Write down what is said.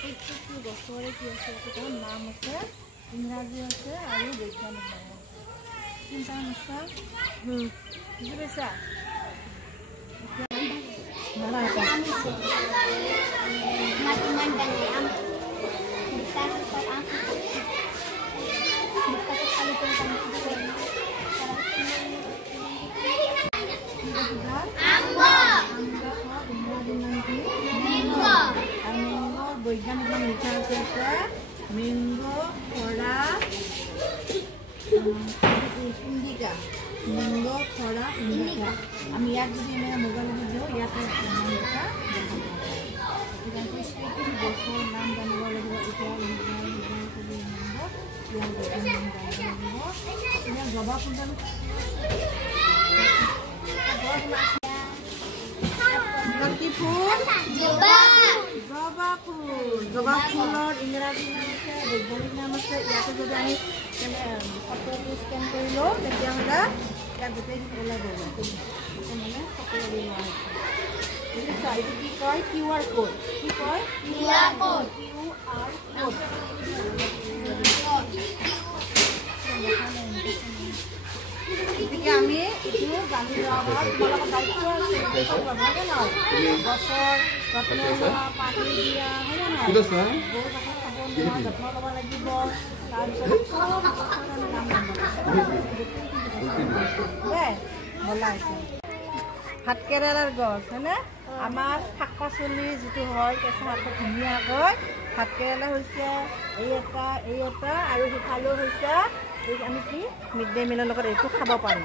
প্ৰত্যেকটো গছৰে কি আছে এটা নাম আছে, ইংৰাজী আছে আৰু বৈজ্ঞানিক নাম আছে। চিন্তা নিছা বুজি পাইছা? বৈজ্ঞানিক নাম লিখা আছে মেংগো খৰা ইণ্ডিকা। মেংগো খৰা ইণ্ডিকা। আমি ইয়াত যদি মোবাইলত দিওঁ ইয়াতে নাম লিখা গছৰ নাম জানিব লাগিব। এতিয়া জবা ফুল কি ফুল? জবা ফুল। জবা ফুলৰ ইংৰাজী নাম আছে, বৈজ্ঞানিক নাম আছে। ইয়াতে যদি আমি ফটোটো স্কেন কৰি লওঁ তেতিয়াহ'লে ইয়াত গোটেইখিনি ওলাই যাব। মানে সকলো লোৱা হৈছে। বুজিছা? এইটো কি কয়? QR code. কি কয়? QR code. গতিকে আমি এইটো জানি লোৱা তোমালোকৰ দায়িত্ব আছে। গছৰ যত্ন লোৱা, পানী দিয়া, হয়নে নহয়? গৰু গাখীৰ খাব লোৱা, যত্ন ল'ব লাগিব। তাৰপিছত চব গছৰ নাম বলাইছে। ভাতকেৰেলাৰ গছ হয়নে? আমাৰ শাক পাচলি যিটো হয় কেঁচা শাক ধুনীয়াকৈ ভাতকেৰেলা হৈছে এই এটা আৰু সিফালেও হৈছে আমি কি মিড ডে মিলৰ লগত এইটো খাব পাৰোঁ।